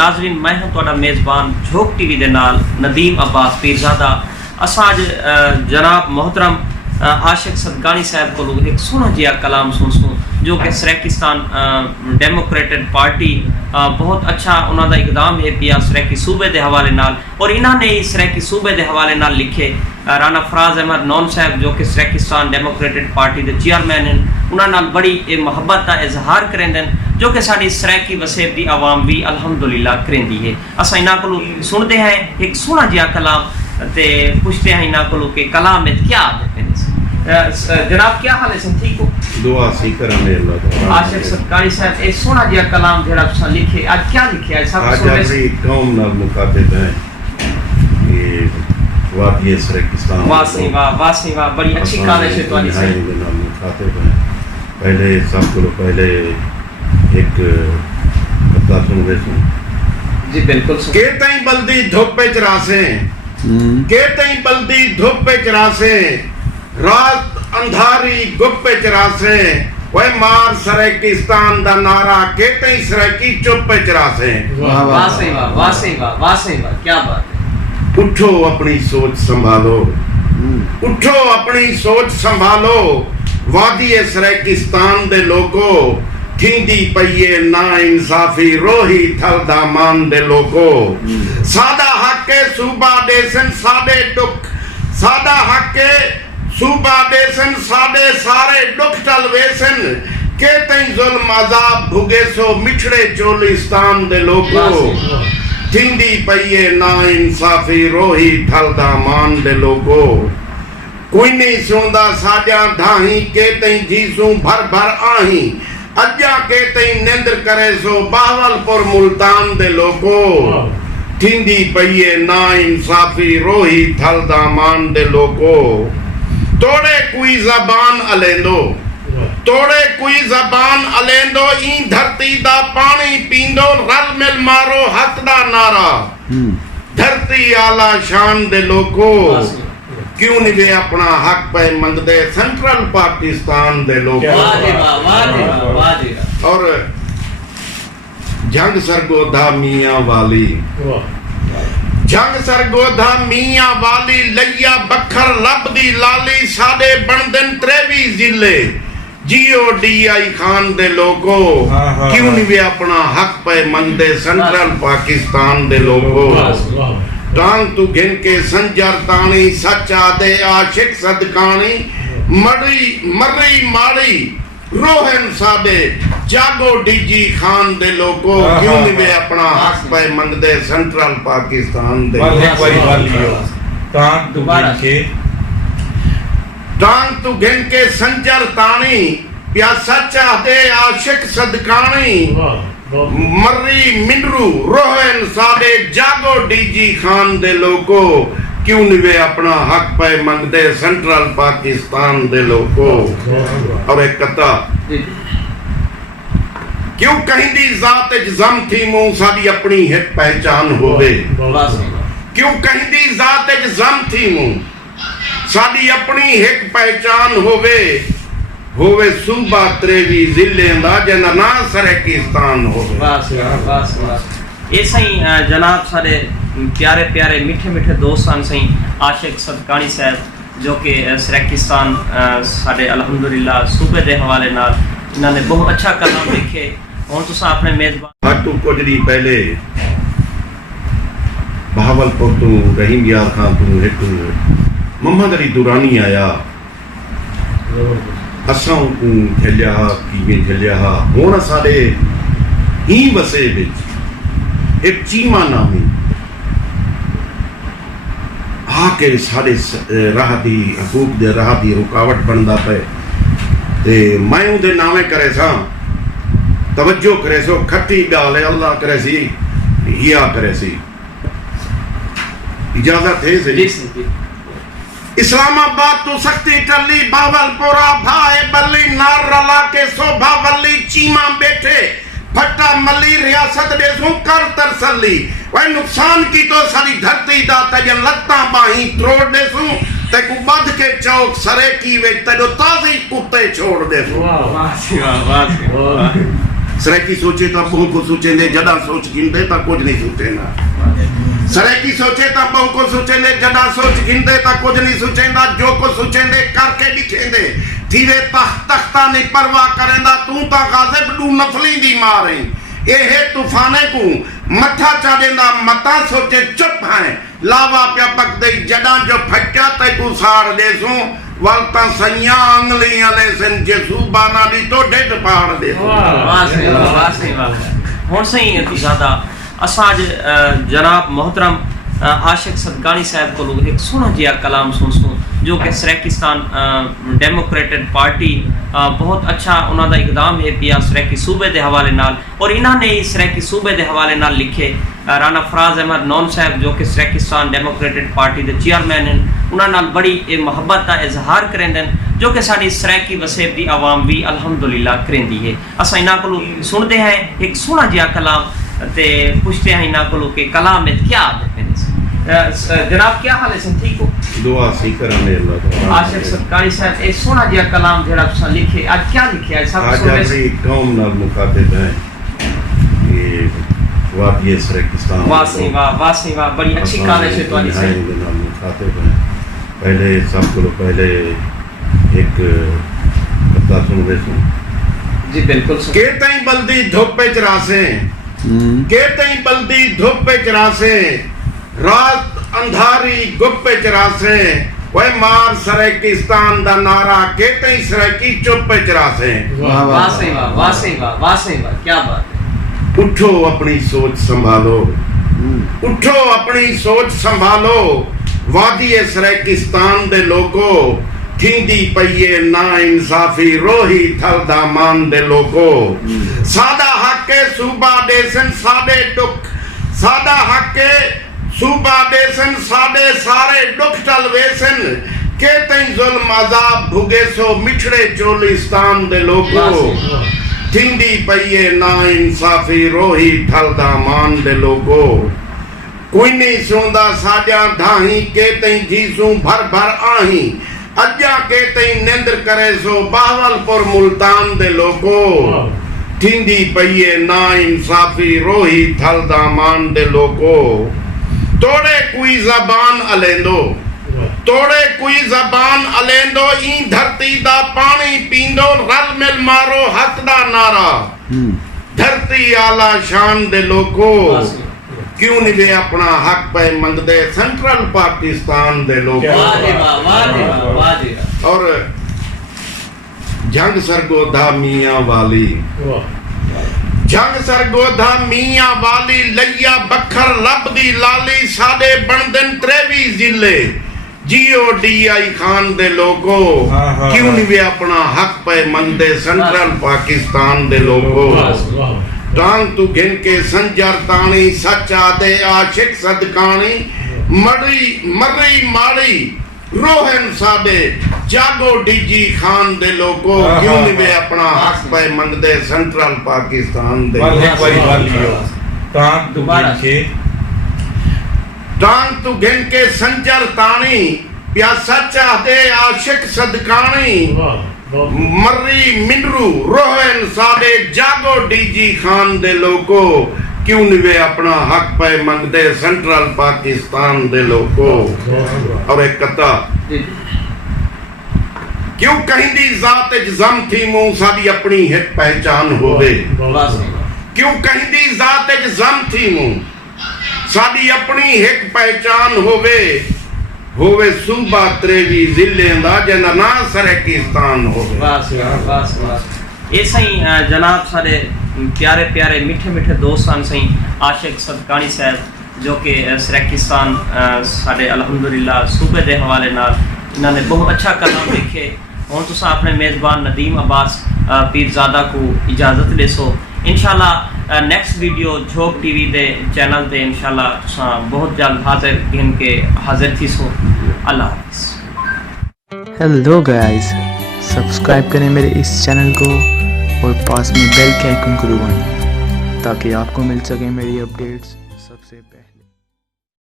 नाजरीन मैं हूं तुहाडा मेज़बान झोक टीवी दे नाल नदीम अब्बास पीरज़ादा। असां अज जनाब मोहतरम आशिक सदकानी साहब को एक सोहना जिहा कलाम सुनसूं जो कि सराकिस्तान डेमोक्रेटिक पार्टी बहुत अच्छा उन्होंने इकदाम है पिया सराकी सूबे के हवाले नाल, और इन्होंने ही सराकी सूबे के हवाले नाल लिखे राना फराज अहमद नौन साहब जो कि सराकिस्तान डेमोक्रेटिक पार्टी के चेयरमैन हैं, उन्होंने बड़ी मुहब्बत का इजहार करेंदे जो कि साड़ी सराकी वसेब की आवाम भी अल्हम्दुलिल्लाह करेंदी है। अस इन्हों को सुनते हैं एक सोहना जिहा कलाम ते पुछते हैं इन्हों को कि कलाम में क्या आदत है। जनाब क्या हाल है? ठीक हो? दुआ सी करांगे अल्लाह ताला। आशिक सदकानी साहब एक सोहना जिहा कलाम जेड़ा तुसां लिखे आज क्या लिखे है? सब आज अपनी कौम नाल मुखातिब हैं ये वादी सराकिस्तान। वाह सी वाह, बड़ी अच्छी काविश है तुम्हारी से नाल मुखातिब हैं। पहले सब को पहले एक कथा सुन रहे सुन जी बिल्कुल के तई बल्दी धुप च रासे के तई बल्दी धुप च रासे रात अंधारी गुप च रासे वे मार सराकिस्तान दा नारा के तई सराकी चुप च रासे। वाह सी वाह, क्या बात है। उठो अपनी सोच संभालो, उठो अपनी सोच संभालो, वादी सराकिस्तान दे लोगो थींदी पईए ना इंसाफी रोही थलदा मान दे लोगो। सादा हक सूबा देसन साडे दुख, सादा हक सूबा देसन साडे सारे दुख टल वेसन के तई जुल्म अजाब भुगे सो मिठड़े चोलिस्तान दे लोगो। थींदी पईए ना इंसाफी रोही थलदा मान दे लोगो। कोई नहीं सुनदा साजा धाही के तई जीसू भर भर आही अजा के तई निंद्र करे सो बावलपुर मुल्तान दे लोगो। थींदी पईए ना इंसाफी रोही थलदा मान दे लोगो। तोड़े कोई जबान अलेंदो, तोड़े कोई जबान अलेंदो ई धरती दा पानी पींदो रल मिल मारो हक दा नारा। धरती आला शान दे लोगो क्यों नहीं वे अपना हक पे मंगदे सेंट्रल पाकिस्तान दे लोग। और जंग सरगोधा मियां वाली, जंग सरगोधा मियां वाली लैया बखर लबदी लाली साडे बनदन 23 जिले GODI खान दे लोगो क्यों नहीं वे अपना हक पे मंगदे सेंट्रल पाकिस्तान दे लोगो। टांग तू घिन के संजर तानी सच्चा दे आशिक सदकानी मरी मरी माड़ी रोहन साडे जागो DG खान दे लोगो क्यों नहीं वे अपना हक पे मंगदे सेंट्रल पाकिस्तान दे। टांग तू घिन के संजर तानी प्या सच्चा दे आशिक सदकानी मर्री मिनरू रोहन साडे जागो DG खान दे लोगो क्यों नहीं वे अपना हक पे मंगदे सेंट्रल पाकिस्तान दे लोगो। और एक कथा क्यों कहीं दी जात जम थी मुंह साडी अपनी एक पहचान होवे। क्यों कहीं दी जात जम थी मुंह साडी अपनी एक पहचान होवे। होवे सूबा 23 जिले दा जना ना सराकिस्तान होवे। ये सही जनाब सारे प्यारे प्यारे मीठे मीठे दोस्त सन सही आशिक सदकानी साहब जो कि सराकिस्तान साडे अल्हम्दुलिल्लाह सूबे दे हवाले नाल इन्होंने बहुत अच्छा कलाम लिखे। हुण तुसां अपने मेजबान हटू कुछ दी पहले बहावलपुर तू रहीम यार खान तू एक मोहम्मद अली दुरानी आया असां को झलिया किवें झलिया हुण साडे ही वसे विच एक चीमा नामी आके साडे राह दी हकूक दे राह दी रुकावट बनदा पे ते मैं उदे नामे करे सा तवज्जो करे सो खट्टी गाल है अल्लाह करे सी हिया करे सी। इजाजत है से इस्लामाबाद तो सख्ती टल्ली बावलपुरा भाई बल्ली नार रला के शोभा वल्ली चीमा बैठे फट्टा मल्ली रियासत दे सो कर तरसली वह नुकसान की तो सारी धरती दा तजन लत्ता बाही त्रोड़ दे सो ते को बद के चौक सरे की वे ते ताजी कुत्ते छोड़ दे सो। सरैकी सोचे तो बहु को सोचेंदे जड़ा सोच गिनदे तो कुछ नहीं सोचेंदा सरैकी सोचे तो बहु को सोचेंदे जड़ा सोच गिनदे तो कुछ नहीं सोचेंदा जो को सोचेंदे करके दिखेंदे थीवे तख्ता नहीं परवाह करेंदा तू ता गाज़िब डू नफली दी मारे एहे तूफाने को मथा चाडेंदा मता सोचे चुप है लावा प्या पक दे जड़ा जो फट्या ते को सार देसू वालता सैया अंगली वाले सन जेसू बाना दी तो डेट पहाड़ दे वाह सही हुन सही ज्यादा असाज जनाब मोहतरम आशिक सदकानी साहब को एक सोना जिया कलाम सुन जो कि सराकिस्तान डेमोक्रेटिक पार्टी बहुत अच्छा उन्होंने इकदाम है पिया सराकी सूबे के हवाले नाल और इन्होंने ही सराकी सूबे के हवाले नाल लिखे राना फराज अहमद नौन साहब जो कि सराकिस्तान डेमोक्रेटिक पार्टी के चेयरमैन हैं उन्होंने बड़ी मुहब्बत का इजहार करेंदे जो कि साड़ी सराकी वसेब की आवाम भी अल्हम्दुलिल्लाह करेंदी है अस इन्हों को सुनते हैं एक सोना जिया कलाम ते पूछते हैं इन्हों को कि कलाम में क्या आते हैं जनाब क्या हाल है ठीक हो दुआ सी करने अल्लाह आशिक सदकानी साहब एक सोना जिया कलाम जरा तुसा लिखे आज क्या लिखे है सब आज अपनी कौम नाल मुखातिब है ये वादी सराकिस्तान वाह बड़ी अच्छी काविश है तुम्हारी से नाल मुखातिब है पहले सब को पहले एक कथा सुन दे सुन जी बिल्कुल के तई बल्दी धुप च रासे के तई बल्दी धुप च रासे रात अंधारी गुप च रासे वे मार सराकिस्तान दा नारा के तई सराकी चुप च रासे वाह क्या बात है उठो अपनी सोच संभालो उठो अपनी सोच संभालो वादी सराकिस्तान दे लोगो थींदी पईए ना इंसाफी रोही थल दा मान दे लोगो सादा हक सूबा देसन साडे दुख सादा हक सूबा देसन साडे सारे दुख टल वेसन के तई जुल्म अजाब भुगे सो मिठड़े चोलिस्तान दे लोगो थींदी पईए ना इंसाफी रोही थल दा मान दे लोगो कोई नहीं सुनदा साजा धाही के तई जीसू भर भर आही अजा के तई निंद्र करे सो बावलपुर मुल्तान दे लोगो थींदी पईए ना इंसाफी रोही थल दा मान दे लोगो तोड़े कोई जबान अलेंदो तोड़े कोई जबान अलेंदो ई धरती दा पानी पींदो रल मिल मारो हक दा नारा धरती आला शान दे लोगो क्यों नहीं वे अपना हक पे मंगदे सेंट्रल पाकिस्तान दे लोग और जंग सरगोधा मियां वाली जंग सरगोधा मियां वाली लैया बखर लब दी लाली साडे बनदन 23 जिले GODI खान दे लोगो क्यों नहीं वे अपना हक पे मंगदे सेंट्रल पाकिस्तान दे लोगो टांग तू घिन के संजर तानी सच्चा दे आशिक सदकानी मरी माड़ी रोहन साडे जागो DG खान दे लोगो क्यों नहीं वे अपना हक पे मंगदे सेंट्रल पाकिस्तान दे टांग तू घिन के संजर तानी प्या सच्चा दे आशिक सदकानी मर्री मिनरू रोहन साडे जागो DG खान दे लोगो क्यों नहीं वे अपना हक पे मंगदे सेंट्रल पाकिस्तान दे लोगो और एक कथा क्यों कहीं दी जात जम थी मुंह साडी अपनी एक पहचान होवे क्यों कहीं दी जात जम थी मुंह साडी अपनी एक पहचान होवे सूबा 23 जिले दा जना ना सराकिस्तान होवे ये सही जनाब सारे प्यारे प्यारे मीठे मीठे दोस्तान सही आशिक सदकानी साहब जो कि सराकिस्तान साडे अल्हम्दुलिल्लाह सूबे दे हवाले नाल इन्होंने बहुत अच्छा कलाम लिखे हुण तुसां अपने मेज़बान नदीम अब्बास पीरजादा को इजाज़त देसो इंशाल्लाह नेक्स्ट वीडियो झोंक TV दे चैनल ते इंशाल्लाह तुसां बहुत जल्द हाजिर थी सो अल्लाह हाफ़िज़। हेलो गाइस, सब्सक्राइब करें मेरे इस चैनल को और पास में बेल के आइकन को दबाएं ताकि आपको मिल सके मेरी अपडेट्स।